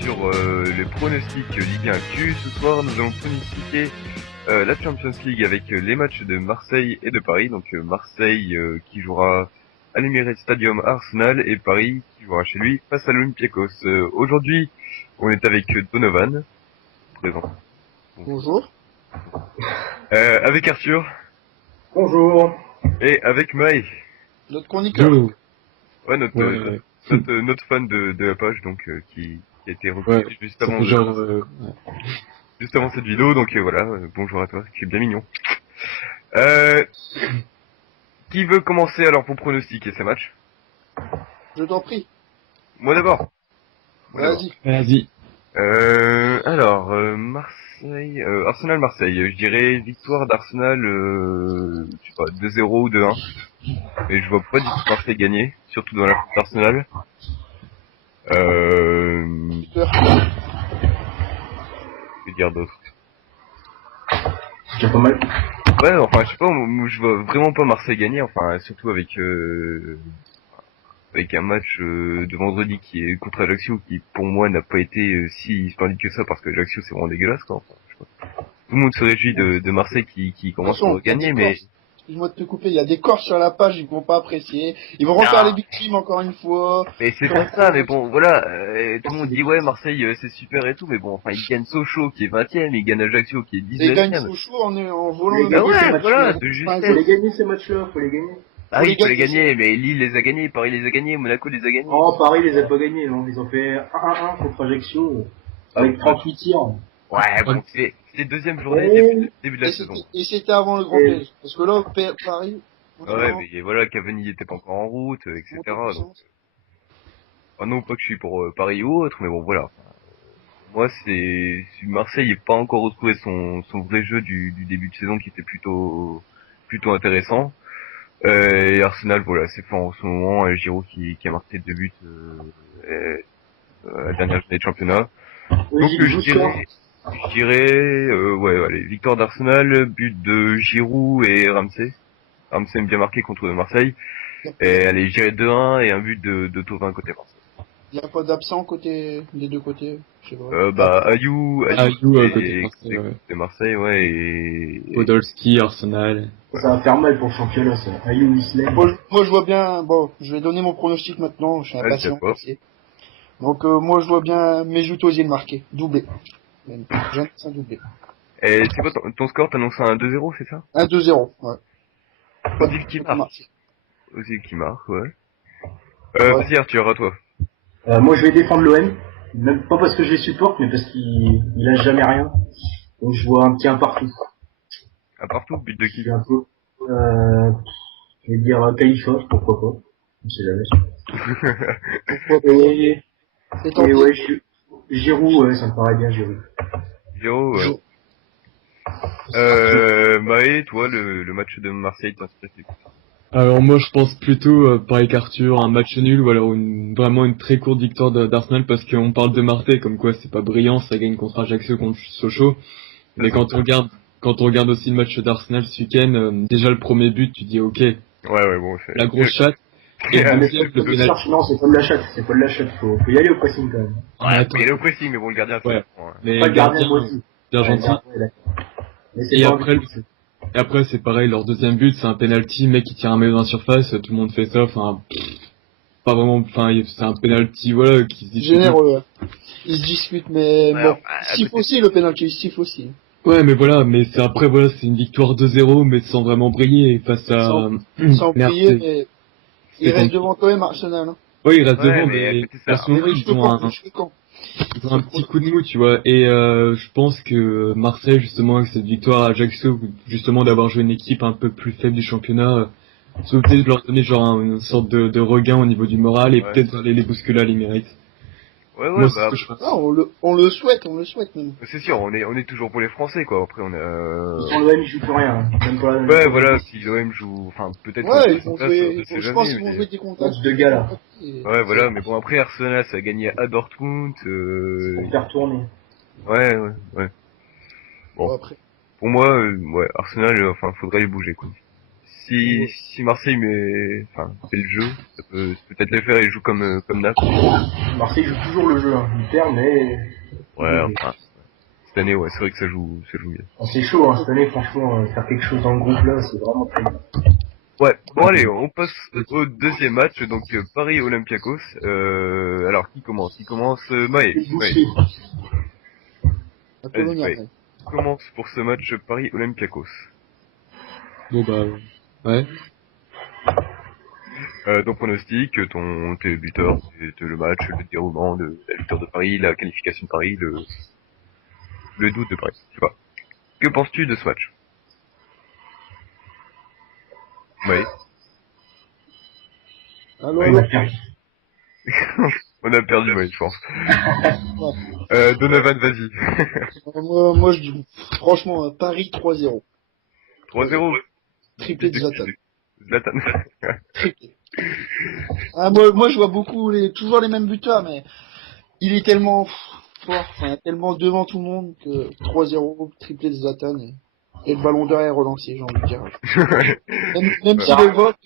sur les pronostics Ligue 1 Q. Ce soir, nous allons pronostiquer la Champions League avec les matchs de Marseille et de Paris. Donc Marseille qui jouera à l'Emirates Stadium à Arsenal et Paris qui jouera chez lui face à l'Olympiakos. Aujourd'hui, on est avec Donovan, présent. Bonjour. Avec Arthur. Bonjour. Et avec Maë. Notre chroniqueur. Ouais, notre fan de la page, donc qui a été recruté juste avant cette vidéo, donc voilà, bonjour à toi, tu es bien mignon. Qui veut commencer alors pour pronostiquer ces matchs? Je t'en prie. Moi d'abord. Vas-y. Alors, Marseille, Arsenal-Marseille, je dirais victoire d'Arsenal, je sais pas, 2-0 ou 2-1. Mais je vois pas du tout Marseille gagner, surtout dans la faute d'Arsenal. Que dire d'autre? C'est pas mal. Ouais, enfin, je sais pas, moi, je vois vraiment pas Marseille gagner, enfin, surtout avec un match de vendredi qui est contre Ajaccio, qui pour moi n'a pas été si splendide que ça, parce que Ajaccio c'est vraiment dégueulasse, quoi. Enfin, je sais pas. Tout le monde se réjouit de Marseille qui commence à gagner, mais... Excuse-moi de te couper, il y a des corps sur la page, ils vont pas apprécier. Ils vont refaire les victimes encore une fois. Mais c'est pas ça, mais bon, voilà, tout le monde dit ouais, Marseille c'est super et tout, mais bon, enfin, ils gagnent Sochaux qui est 20ème, ils gagnent Ajaccio qui est 19ème. Ils gagnent Sochaux en volant. Bah ouais, voilà, de justesse. Faut les gagner ces matchs-là, faut les gagner. Ah oui, il faut les gagner, mais Lille les a gagnés, Paris les a gagnés, Monaco les a gagnés. Oh, Paris les a pas gagnés, non. Ils ont fait 1-1 contre Ajaccio, avec 38 tirs. Ouais, bon, c'est deuxième journée, début de la saison. Et c'était avant le Grand Piège. Parce que là, Paris... Ouais, mais voilà, Cavani était pas encore en route, etc. Donc... Ah non, pas que je suis pour Paris ou autre, mais bon, voilà. Moi, Marseille n'est pas encore retrouvé son vrai jeu du début de saison qui était plutôt intéressant. Et Arsenal, voilà, c'est fort en ce moment. Giroud qui a marqué 2 buts à la dernière journée de championnat. Oui, donc je dirais ouais, allez, victoire d'Arsenal, but de Giroud et Ramsey. Ramsey aime bien marqué contre Marseille. Et allez, je dirais 2-1 et un but de Thauvin côté Marseille. Il n'y a pas d'absent des deux côtés, je sais Ayou côté Marseille, ouais, et... Podolski, Arsenal. Ça va faire mal pour le championnat, ça. Ayou, Islam. Moi, je vois bien, bon, je vais donner mon pronostic maintenant, je suis impatient. Donc, moi, je vois bien Mesut Ozil marquer, doublé. J'annonce un doublé. Et c'est quoi ton score? T'annonces un 2-0, c'est ça? 1-2-0, ouais. Ozil qui marque. Ozil qui marque, ouais. Vas-y Arthur, à toi. Moi je vais défendre l'OM, même pas parce que je les supporte, mais parce qu'il lâche jamais rien. Donc je vois un petit un partout. Un partout, but de qui? Je vais dire Khalifa, pourquoi pas. On sait jamais. Et ouais, Giroud, ça me paraît bien Giroud. Giroud, ouais. Maë, toi, le match de Marseille t'inspire? Alors moi je pense plutôt, pareil qu'Arthur, un match nul ou alors vraiment une très courte victoire d'Arsenal parce qu'on parle de Marseille comme quoi c'est pas brillant, ça gagne contre Ajaccio, contre Sochaux. Mais quand on regarde aussi le match d'Arsenal ce week-end, déjà le premier but, tu dis ok. Ouais, bon, c'est... La grosse chatte. Et le deuxième, le penalty. Non, c'est pas de la chatte, faut y aller au pressing quand même. Ouais, faut y aller au pressing, mais bon, le gardien, ouais. Mais pas le gardien, moi aussi. Bien gentil. Et après, c'est pareil, leur deuxième but, c'est un penalty, mec qui tire un maillot dans la surface, tout le monde fait ça, enfin, pas vraiment, enfin, c'est un penalty, voilà, qui se discute. Généreux, ils se discutent, mais ouais, bon, siffle aussi le penalty, il siffle aussi. Ouais, mais voilà, mais c'est après, voilà, c'est une victoire 2-0, mais sans vraiment briller, face à... Sans briller, mais il reste devant quand même Arsenal, hein. Oui, il reste devant, mais à ce moment, ils ont un petit coup de mou, tu vois, et je pense que Marseille, justement, avec cette victoire à Ajaccio, justement d'avoir joué une équipe un peu plus faible du championnat, ça peut peut-être leur donner genre une sorte de regain au niveau du moral et peut-être aller les bousculer à l'Emirates. Ouais, moi, bah, on le souhaite même. C'est sûr, on est toujours pour les Français, quoi. Après, on est, Sans l'OM, ils jouent plus rien. Même pas ouais, voilà, si l'OM joue, enfin, peut-être ouais, ils vont jouer, je pense qu'ils vont jouer des contacts de gars, là. Ouais, voilà, mais bon, après, Arsenal, ça a gagné à Dortmund, Pour faire tourner. Ouais. Bon. Après. Pour moi, ouais, Arsenal, enfin, faudrait les bouger, quoi. si Marseille fait le jeu, ça peut peut-être les faire, ils jouent comme Naples. Marseille joue toujours le jeu, hein. Ils perdent, mais... Ouais, enfin, cette année, ouais, c'est vrai que ça joue bien. C'est chaud, hein, cette année, franchement, faire quelque chose dans le groupe là, c'est vraiment très bien. Ouais, bon allez, on passe au deuxième match, donc Paris-Olympiakos. Alors, qui commence Maë. Vas-y, Maë. Commence pour ce match Paris-Olympiakos. Bon bah, ouais. Ton pronostic, tes buteurs, le match, le déroulement, la victoire de Paris, la qualification de Paris, le doute de Paris, je sais pas. Que penses-tu de ce match? Oui. Alors, on a perdu, oui, je pense. Donovan, vas-y. moi, je dis, franchement, Paris 3-0. 3-0. Triplé de Zlatan. Triplé. Moi, je vois toujours les mêmes buteurs, mais il est tellement fort, tellement devant tout le monde que 3-0, triplé de Zlatan et le ballon d'or est relancé, j'ai envie de dire. Même si les votes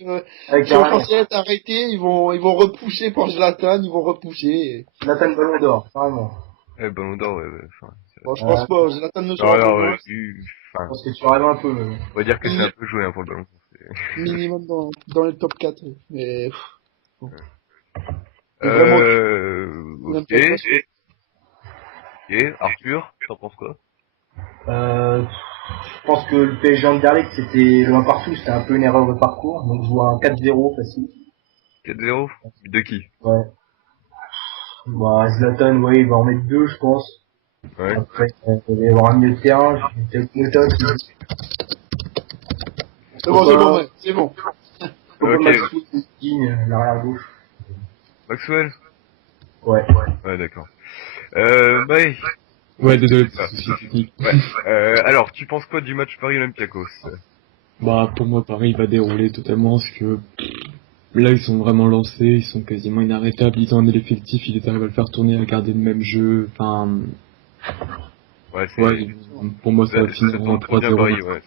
sont censés être arrêtés, ils vont repousser pour Zlatan, ils vont repousser. Zlatan ballon d'or, carrément. Ballon d'or, ouais. Bon, je pense pas, Zlatan ne sera pas. Je pense que tu rêves un peu. On va dire que c'est un peu joué pour le ballon. Minimum dans les top 4. Mais... Ok. Et Arthur, t'en penses quoi? Je pense que le PSG Anderlecht, c'était le 1 partout, c'était un peu une erreur de parcours, donc je vois un 4-0 facile. 4-0? De qui? Ouais. Bah, Zlatan, ouais, il va en mettre 2, je pense. Ouais. Après, il va y avoir un milieu de terrain, peut-être Mota qui... C'est bon. Ok. Maxwell, l'arrière gauche. Maxwell? Ouais. Ouais, d'accord. Maë. Ouais, désolé, souci technique. Ouais. Alors, tu penses quoi du match Paris-Olympiakos? Bah, pour moi, Paris va dérouler totalement, parce que là, ils sont vraiment lancés, ils sont quasiment inarrêtables, ils ont un l'effectif, ils arrivent à le faire tourner, à garder le même jeu, enfin... Ouais, pour moi, ça va finir en 3-0.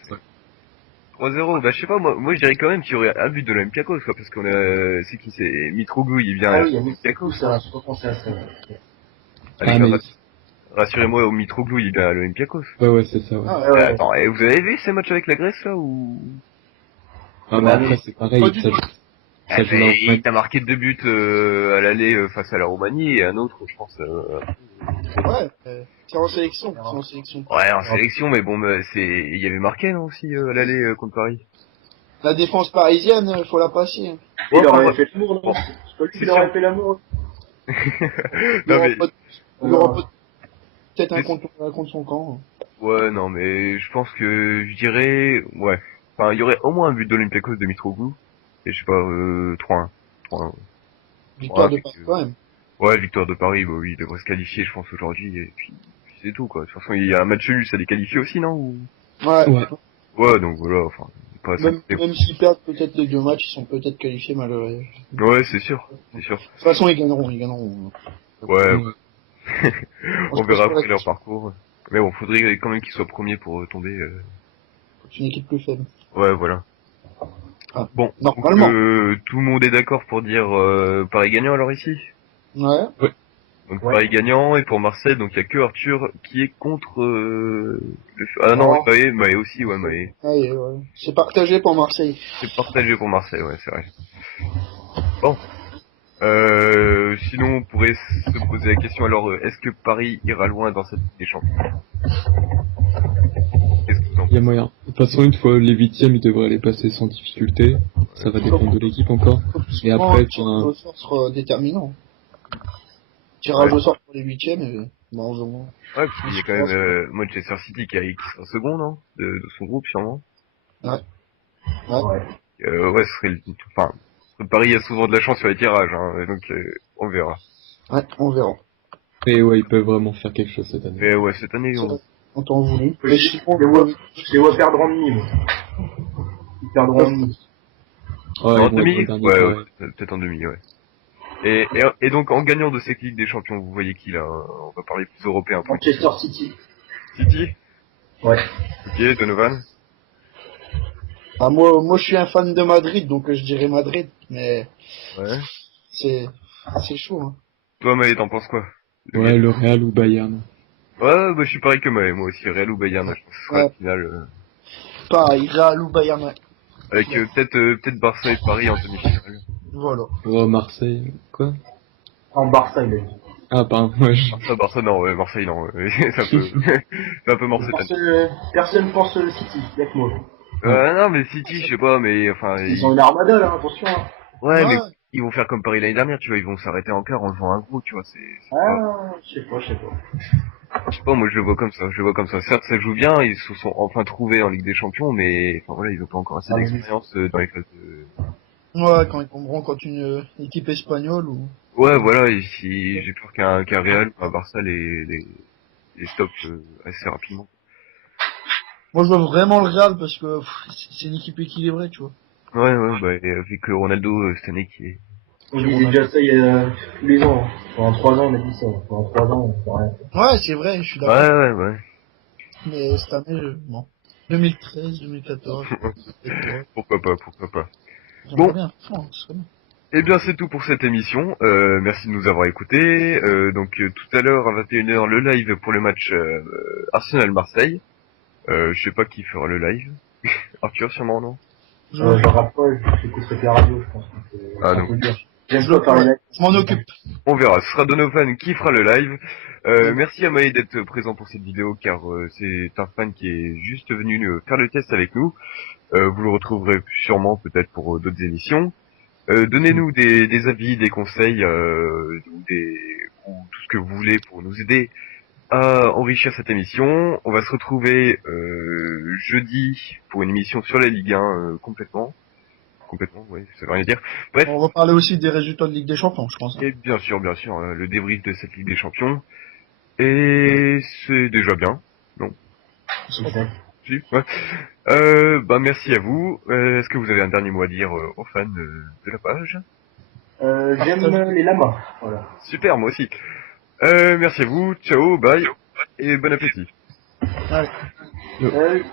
Ouais, 3-0, bah je sais pas, moi je dirais quand même qu'il y aurait un but de l'Olympiakos, quoi, parce qu'on a, c'est qui, c'est Mitroglou, il vient à l'Olympiakos, ça, je pense à ça. Allez, rassurez-moi, au Mitroglou, il vient à l'Olympiakos. Ouais, c'est ça, ouais. Attends, et vous avez vu ces matchs avec la Grèce, là, ou? Ah, mais après, c'est pareil, il t'a marqué 2 buts, à l'aller, face à la Roumanie, et un autre, je pense, Ouais, c'est en sélection, Ouais, en sélection, mais bon, il y avait marqué, non, aussi, à l'aller, contre Paris. La défense parisienne, faut la passer. Il aurait fait l'amour, non? C'est pas lui qui aurait fait l'amour. Il aura peut-être un contre son camp. Ouais, non, mais je pense que, je dirais, ouais. Enfin, il y aurait au moins un but d'Olympiakos de Mitroglou. Et je sais pas, 3-1. 3-1, ouais. Victoire de Paris, quand même. Ouais, victoire de Paris, bah oui, il devrait se qualifier, je pense, aujourd'hui, et puis c'est tout, quoi. De toute façon, il y a un match nul, ça les qualifie aussi, non? Ou... Ouais, donc voilà, enfin, même s'ils perdent peut-être les 2 matchs, ils sont peut-être qualifiés malheureux. Ouais, c'est sûr. De toute façon, ils gagneront. Ouais. On verra après leur parcours. Mais bon, faudrait quand même qu'ils soient premiers pour tomber. C'est une équipe plus faible. Ouais, voilà. Ah, bon, normalement. Donc, tout le monde est d'accord pour dire Paris gagnant alors ici? Ouais. Donc Paris gagnant, et pour Marseille, donc il y a que Arthur qui est contre Ah non, Maë aussi, ouais, Maë. Ouais. C'est partagé pour Marseille. C'est partagé pour Marseille, ouais, c'est vrai. Bon. Sinon, on pourrait se poser la question, alors, est-ce que Paris ira loin dans cette Ligue des Champions? Qu'est-ce que vous en pensez? Il y a moyen. De toute façon, une fois les 8e, ils devraient les passer sans difficulté. Ça va dépendre de l'équipe encore. Et après, tirage au sort sera déterminant. Tirage au sort pour les 8e, et largement. Ouais, parce qu'il y a quand même Manchester City qui sera second, non, de son groupe, sûrement. Ouais, ce serait Paris a souvent de la chance sur les tirages, hein, donc on verra. Ouais, on verra. Et ouais, ils peuvent vraiment faire quelque chose cette année. Mais ouais, cette année, on t'en voulu. Je les vois perdre en demi. Ils perdront en demi. En demi? Ouais, peut-être en demi, ouais. Et donc, en gagnant de cette Ligue des Champions, vous voyez qui, là? On va parler plus européen. Manchester City. City? Ouais. Ok, Donovan? Ah, moi, je suis un fan de Madrid, donc je dirais Madrid, mais Ouais. c'est chaud. Hein. Toi, Maë, t'en penses quoi? Ouais, le Real ou Bayern. Ouais, bah, je suis pareil que Maë, moi aussi, Real ou Bayern, je pense que ce sera la finale. Pareil, Real ou Bayern. Ouais. Avec peut-être Barça et Paris en demi-finale. Voilà. Oh, Marseille, quoi? En Barça, il a dit. Ah, pardon, ouais. Barça, non, ouais, Marseille, non. C'est un peu, c'est un peu mort cette année. Personne pense City, y'a que moi. Non, mais City, je sais pas, mais enfin, Ils ont une armada là, attention. Hein. ouais, mais ils vont faire comme Paris l'année dernière, tu vois, ils vont s'arrêter en quart en jouant un gros, tu vois, c'est pas... Je sais pas. Je sais pas, moi je le vois comme ça, Certes, ça joue bien, ils se sont enfin trouvés en Ligue des Champions, mais enfin voilà, ils ont pas encore assez d'expérience dans les phases de... Ouais, quand ils tomberont contre une équipe espagnole ou... Ouais, voilà, ici, j'ai peur qu'un Real ou un Barça les stoppe assez rapidement. Moi, je vois vraiment le Real parce que c'est une équipe équilibrée, tu vois. Ouais, bah, et avec Ronaldo cette année qui est... On disait déjà ça tous les ans. Hein. Pendant 3 ans, on a dit ça. Pendant 3 ans, on fait rien. Ouais, c'est vrai, je suis d'accord. Ouais. Mais cette année, bon. 2013, 2014. Pourquoi pas. J'aimerais Bon. bien. Oh, ce serait bien. Eh bien, c'est tout pour cette émission. Merci de nous avoir écoutés. Donc, tout à l'heure, à 21h, le live pour le match Arsenal-Marseille. Je sais pas qui fera le live. Arthur, sûrement, non? J'en rate pas, j'écouterai que la radio, je pense. Donc. J'aime pas parler live. Je m'en occupe. On verra. Ce sera Donovan qui fera le live. Merci à Maë d'être présent pour cette vidéo, car c'est un fan qui est juste venu faire le test avec nous. Vous le retrouverez sûrement peut-être pour d'autres émissions. Donnez-nous des avis, des conseils, ou tout ce que vous voulez pour nous aider à enrichir cette émission. On va se retrouver jeudi pour une émission sur la Ligue 1 complètement, ouais, ça veut rien dire. Bref. On va parler aussi des résultats de Ligue des Champions, je pense. Et bien sûr, le débrief de cette Ligue des Champions. Et c'est déjà bien, non? Si, ouais. Merci à vous. Est-ce que vous avez un dernier mot à dire aux fans de la page? J'aime les lamas, voilà. Super, moi aussi. Merci à vous, ciao, bye, et bon appétit. Allez. Salut.